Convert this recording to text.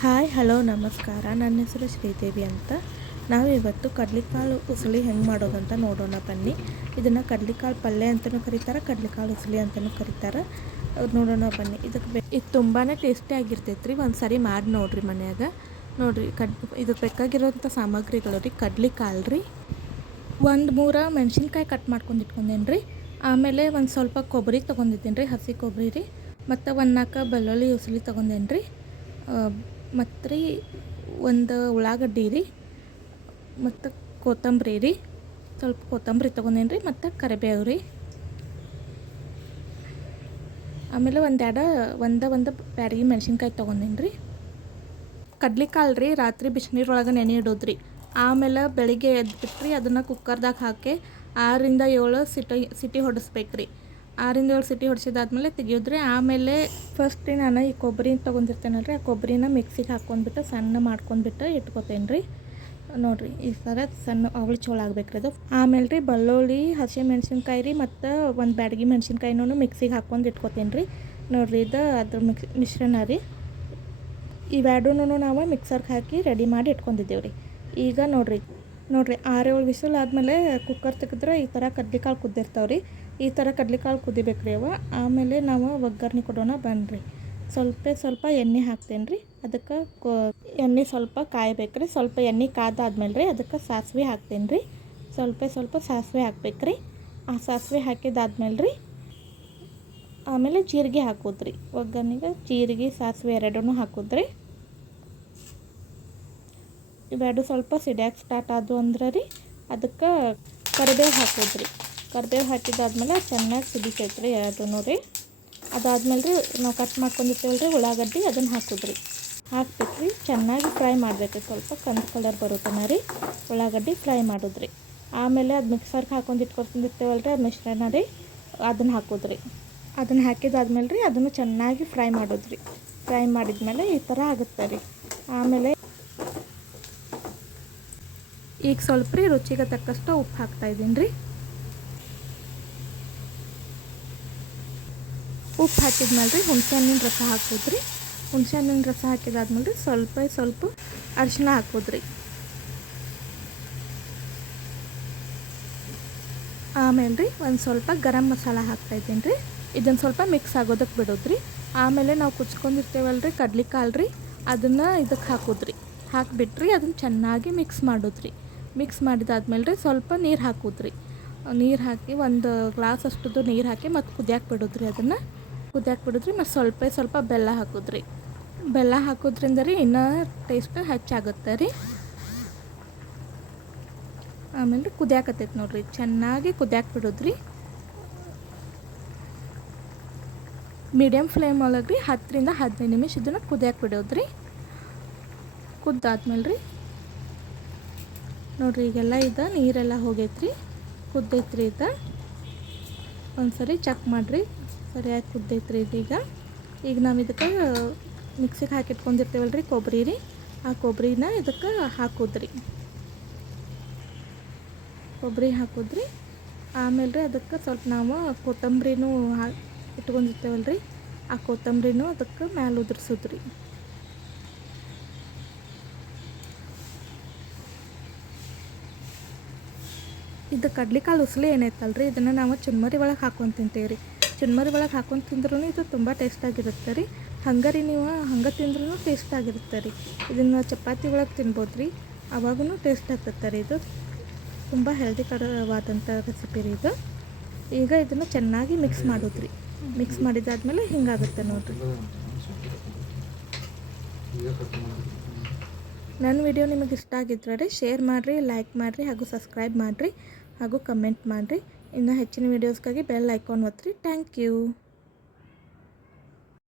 Hi hello ನಮಸ್ಕಾರ. ನನ್ನ ಹೆಸರು ಶ್ರೀದೇವಿ ಅಂತ. ನಾವಿವತ್ತು ಕಡ್ಲೆಕಾಳು ಉಸಳಿ ಹೆಂಗೆ ಮಾಡೋದಂತ ನೋಡೋಣ ಬನ್ನಿ. ಇದನ್ನು ಕಡ್ಲೆಕಾಳು ಪಲ್ಯ ಅಂತಲೂ ಕರೀತಾರೆ, ಕಡ್ಲೆಕಾಳು ಉಸಳಿ ಅಂತಲೂ ಕರೀತಾರೆ. ನೋಡೋಣ ಬನ್ನಿ. ಇದು ತುಂಬಾ ಟೇಸ್ಟಿ ಆಗಿರ್ತೈತೆ ರೀ. ಒಂದು ಸಾರಿ ಮಾಡಿ ನೋಡಿರಿ ಮನ್ಯಾಗ. ನೋಡಿರಿ ಇದಕ್ಕೆ ಬೇಕಾಗಿರೋಂಥ ಸಾಮಗ್ರಿಗಳು ರೀ: ಕಡ್ಲೆಕಾಳು ರೀ, 1-3 ಮೆಣಸಿನ್ಕಾಯಿ ಕಟ್ ಮಾಡ್ಕೊಂಡು ಇಟ್ಕೊಂಡೇನಿ ರೀ. ಆಮೇಲೆ ಒಂದು ಸ್ವಲ್ಪ ಕೊಬ್ಬರಿ ತೊಗೊಂಡಿದ್ದೀನಿ ರೀ, ಹಸಿ ಕೊಬ್ಬರಿ ರೀ. ಮತ್ತು 1-4 ಬೆಳ್ಳುಳ್ಳಿ ಉಸಳಿ ತೊಗೊಂಡೇನಿ ರೀ. ಮತ್ತು ರೀ ಒಂದು ಉಳ್ಳಾಗಡ್ಡಿ ರೀ, ಮತ್ತು ಕೊತ್ತಂಬರಿ ರೀ, ಸ್ವಲ್ಪ ಕೊತ್ತಂಬರಿ ತೊಗೊಂಡೇನಿ ರೀ, ಮತ್ತು ಕರಿಬೇವು ರೀ. ಆಮೇಲೆ ಒಂದು ಬ್ಯಾಡಗಿ ಮೆಣಸಿನ್ಕಾಯಿ ತೊಗೊಂಡೇನಿ ರೀ. ಕಡ್ಲೆಕಾಳು ರೀ ರಾತ್ರಿ ಬಿಸಿನೀರೊಳಗೆ ನೆನೆ ಇಡೋದ್ರಿ. ಆಮೇಲೆ ಬೆಳಿಗ್ಗೆ ಎದ್ಬಿಟ್ರಿ ಅದನ್ನು ಕುಕ್ಕರ್ದಾಗ ಹಾಕಿ 6-7 ಸಿಟಿ ಹೊಡಿಸ್ಬೇಕು ರೀ. 6-7 ಸಿಟಿ ಹೊಡಿಸಿದಾದ್ಮೇಲೆ ತೆಗಿಯೋದ್ರಿ. ಆಮೇಲೆ ಫಸ್ಟ್ ನಾನು ಈ ಕೊಬ್ಬರಿ ತೊಗೊಂಡಿರ್ತೇನಲ್ರಿ, ಆ ಕೊಬ್ಬರಿನ ಮಿಕ್ಸಿಗೆ ಹಾಕ್ಕೊಂಡ್ಬಿಟ್ಟು ಸಣ್ಣ ಮಾಡ್ಕೊಂಡ್ಬಿಟ್ಟು ಇಟ್ಕೊತೇನೆ ರೀ. ನೋಡಿರಿ ಈ ಥರ ಸಣ್ಣ ಅವಳಿ ಚೋಳ ಆಗ್ಬೇಕು ರೀ ಅದು. ಆಮೇಲೆ ರೀ ಬೆಳ್ಳುಳ್ಳಿ, ಹಸಿ ಮೆಣಸಿನ್ಕಾಯಿ ರೀ, ಮತ್ತು ಒಂದು ಬ್ಯಾಡಗಿ ಮೆಣಸಿನ್ಕಾಯಿನೂ ಮಿಕ್ಸಿಗೆ ಹಾಕ್ಕೊಂಡು ಇಟ್ಕೊತೇನೆ ರೀ. ನೋಡಿರಿ ಇದು ಅದ್ರ ಮಿಶ್ರಣ ರೀ. ಇವೆರಡೂ ನಾವು ಮಿಕ್ಸರ್ಗೆ ಹಾಕಿ ರೆಡಿ ಮಾಡಿ ಇಟ್ಕೊಂಡಿದ್ದೇವೆ ರೀ. ಈಗ ನೋಡಿರಿ 6-7 ವಿಸಿಲ್ ಆದಮೇಲೆ ಕುಕ್ಕರ್ ತೆಗೆದ್ರೆ ಈ ಥರ ಕಡ್ಲೆಕಾಳು ಕುದ್ದಿರ್ತಾವೆ ರೀ. ಈ ಥರ ಕಡ್ಲೆಕಾಳು ಕುದಿಬೇಕು ರೀ ಅವ. ಆಮೇಲೆ ನಾವು ಒಗ್ಗರಣೆ ಕೊಡೋಣ ಬನ್ನಿರಿ. ಸ್ವಲ್ಪ ಎಣ್ಣೆ ಹಾಕ್ತೇನೆ ರೀ. ಅದಕ್ಕೆ ಎಣ್ಣೆ ಸ್ವಲ್ಪ ಕಾಯ್ಬೇಕು ರೀ. ಸ್ವಲ್ಪ ಎಣ್ಣೆ ಕಾದಾದ್ಮೇಲೆ ರೀ ಅದಕ್ಕೆ ಸಾಸಿವೆ ಹಾಕ್ತೇನೆ ರೀ. ಸ್ವಲ್ಪ ಸಾಸಿವೆ ಹಾಕ್ಬೇಕು ರೀ. ಆ ಸಾಸಿವೆ ಹಾಕಿದಾದ್ಮೇಲೆ ರೀ ಆಮೇಲೆ ಜೀರಿಗೆ ಹಾಕೋದ್ರಿ. ಒಗ್ಗರಣೆಗೆ ಜೀರಿಗೆ, ಸಾಸಿವೆ ಎರಡೂ ಹಾಕೋದ್ರಿ. ಇವೆರಡು ಸ್ವಲ್ಪ ಸಿಡಿಯೋಕೆ ಸ್ಟಾರ್ಟ್ ಆದವು ಅಂದ್ರೆ ರೀ ಅದಕ್ಕೆ ಕರಿಬೇವು ಹಾಕೋದ್ರಿ. ಕರಿಬೇವು ಹಾಕಿದಾದ್ಮೇಲೆ ಚೆನ್ನಾಗಿ ಸಿಡಿತೈತೆ ರೀ ಎರಡೂ ರೀ. ಅದಾದ್ಮೇಲೆ ರೀ ನಾವು ಕಟ್ ಮಾಡ್ಕೊಂಡಿರ್ತೇವಲ್ಲ ರೀ ಉಳ್ಳಾಗಡ್ಡಿ, ಅದನ್ನು ಹಾಕೋದ್ರಿ. ಹಾಕ್ಬಿಟ್ರಿ ಚೆನ್ನಾಗಿ ಫ್ರೈ ಮಾಡಬೇಕು. ಸ್ವಲ್ಪ ಕಂದು ಕಲರ್ ಬರುತ್ತಾನ ರೀ ಉಳ್ಳಾಗಡ್ಡಿ ಫ್ರೈ ಮಾಡೋದ್ರಿ. ಆಮೇಲೆ ಅದು ಮಿಕ್ಸರ್ಗೆ ಹಾಕೊಂಡು ಇಟ್ಕೊಂಡಿರ್ತೇವಲ್ಲ ರೀ ಅದು ಮಿಶ್ರಣ ರೀ, ಅದನ್ನು ಹಾಕೋದ್ರಿ. ಅದನ್ನು ಹಾಕಿದಾದ್ಮೇಲೆ ರೀ ಅದನ್ನು ಚೆನ್ನಾಗಿ ಫ್ರೈ ಮಾಡೋದ್ರಿ. ಫ್ರೈ ಮಾಡಿದ್ಮೇಲೆ ಈ ಥರ ಆಗುತ್ತೆ ರೀ. ಆಮೇಲೆ ಈಗ ಸ್ವಲ್ಪ ರೀ ರುಚಿಗೆ ತಕ್ಕಷ್ಟು ಉಪ್ಪು ಹಾಕ್ತಾಯಿದ್ದೀನಿ ರೀ. ಉಪ್ಪು ಹಾಕಿದ್ಮೇಲೆ ರೀ ಹುಣಸೆ ಹಣ್ಣಿನ ರಸ ಹಾಕೋದ್ರಿ. ಹುಣಸೆ ಹಣ್ಣಿನ ರಸ ಹಾಕಿದಾದ್ಮೇಲೆ ರೀ ಸ್ವಲ್ಪ ಅರಿಶಿನ ಹಾಕೋದ್ರಿ. ಆಮೇಲೆ ರೀ ಒಂದು ಸ್ವಲ್ಪ ಗರಂ ಮಸಾಲ ಹಾಕ್ತಾಯಿದ್ದೀನಿ ರೀ. ಇದನ್ನು ಸ್ವಲ್ಪ ಮಿಕ್ಸ್ ಆಗೋದಕ್ಕೆ ಬಿಡೋದ್ರಿ. ಆಮೇಲೆ ನಾವು ಕುಚ್ಕೊಂಡಿರ್ತೇವಲ್ಲ ರೀ ಕಡ್ಲೆಕಾಳು ರೀ, ಅದನ್ನು ಇದಕ್ಕೆ ಹಾಕೋದ್ರಿ. ಹಾಕಿಬಿಟ್ರಿ ಅದನ್ನು ಚೆನ್ನಾಗಿ ಮಿಕ್ಸ್ ಮಾಡೋದ್ರಿ. ಮಿಕ್ಸ್ ಮಾಡಿದಾದ್ಮೇಲೆ ರೀ ಸ್ವಲ್ಪ ನೀರು ಹಾಕೋದ್ರಿ. ನೀರು ಹಾಕಿ ಒಂದು ಗ್ಲಾಸ್ ಅಷ್ಟು ನೀರು ಹಾಕಿ ಮತ್ತು ಕುದಿಯಕ್ಕೆ ಬಿಡೋದ್ರಿ. ಅದನ್ನು ಕುದಿಯಕ್ಕೆ ಬಿಡೋದ್ರಿ. ಮತ್ತು ಸ್ವಲ್ಪ ಬೆಲ್ಲ ಹಾಕೋದ್ರಿ. ಬೆಲ್ಲ ಹಾಕೋದ್ರಿಂದ ರೀ ಇನ್ನೂ ಟೇಸ್ಟ್ ಹೆಚ್ಚಾಗುತ್ತೆ ರೀ. ಆಮೇಲೆ ಕುದಿಯಾಕತ್ತೈತೆ ನೋಡಿರಿ, ಚೆನ್ನಾಗಿ ಕುದಿಯಕ್ಕೆ ಬಿಡೋದ್ರಿ. ಮೀಡಿಯಮ್ ಫ್ಲೇಮ್ ಒಳಗೆ ರೀ 10-15 ನಿಮಿಷ ಇದನ್ನು ಕುದಿಯಕ್ಕೆ ಬಿಡೋದ್ರಿ. ಕುದ್ದಾದ್ಮೇಲೆ ರೀ ನೋಡಿರಿ ಈಗೆಲ್ಲ ಇದು ನೀರೆಲ್ಲ ಹೋಗೈತ್ರಿ, ಕುದ್ದೈತ್ರಿ. ಒಂದು ಸರಿ ಚೆಕ್ ಮಾಡಿರಿ, ಸರಿಯಾಗಿ ಕುದ್ದೈತ್ರಿ ಈಗ ನಾವು ಇದಕ್ಕೆ ಮಿಕ್ಸಿಗೆ ಹಾಕಿಟ್ಕೊಂಡಿರ್ತೇವಲ್ಲ ರೀ ಕೊಬ್ಬರಿ ರೀ, ಆ ಕೊಬ್ಬರಿನ ಇದಕ್ಕೆ ಹಾಕೋದ್ರಿ. ಕೊಬ್ಬರಿ ಹಾಕೋದ್ರಿ. ಆಮೇಲೆ ರೀ ಅದಕ್ಕೆ ಸ್ವಲ್ಪ ನಾವು ಕೊತ್ತಂಬರಿನೂ ಇಟ್ಕೊಂಡಿರ್ತೇವಲ್ಲ ರೀ, ಆ ಕೊತ್ತಂಬರಿನೂ ಅದಕ್ಕೆ ಮ್ಯಾಲೆ ಉದುರ್ಸೋದ್ರಿ. ಇದು ಕಡ್ಲೆಕಾಳು ಉಸಳಿ ಏನೈತಲ್ಲ ರೀ, ಇದನ್ನು ನಾವು ಚುನ್ಮರಿ ಒಳಗೆ ಹಾಕ್ಕೊಂಡು ತಿಂತೇವೆ ರೀ. ಚುನ್ಮರಿ ಒಳಗೆ ಹಾಕ್ಕೊಂಡು ತಿಂದ್ರೂ ಇದು ತುಂಬ ಟೇಸ್ಟಾಗಿರುತ್ತೆ ರೀ. ಹಂಗೆ ನೀವು ಹಂಗೆ ತಿಂದ್ರೂ ಟೇಸ್ಟಾಗಿರುತ್ತೆ ರೀ. ಇದನ್ನು ಚಪಾತಿ ಒಳಗೆ ತಿನ್ಬೋದು ರೀ, ಅವಾಗೂ ಟೇಸ್ಟ್ ಆಗ್ತದೆ ರೀ. ಇದು ತುಂಬ ಹೆಲ್ದಿಕರವಾದಂಥ ರೆಸಿಪಿ ರೀ ಇದು. ಈಗ ಇದನ್ನು ಚೆನ್ನಾಗಿ ಮಿಕ್ಸ್ ಮಾಡೋದ್ರಿ. ಮಿಕ್ಸ್ ಮಾಡಿದಾದ್ಮೇಲೆ ಹಿಂಗಾಗುತ್ತೆ ನೋಡಿರಿ. ನನ್ನ ವಿಡಿಯೋ ನಿಮಗೆ ಇಷ್ಟ ಆಗಿದ್ರೆ ರೀ ಶೇರ್ ಮಾಡಿರಿ, ಲೈಕ್ ಮಾಡಿರಿ, ಹಾಗೂ ಸಬ್ಸ್ಕ್ರೈಬ್ ಮಾಡಿರಿ, ಹಾಗೂ ಕಮೆಂಟ್ ಮಾಡಿರಿ. ಇನ್ನು ಹೆಚ್ಚಿನ ವೀಡಿಯೋಸ್ಗಾಗಿ ಬೆಲ್ ಐಕಾನ್ ಒತ್ತಿರಿ. Thank you.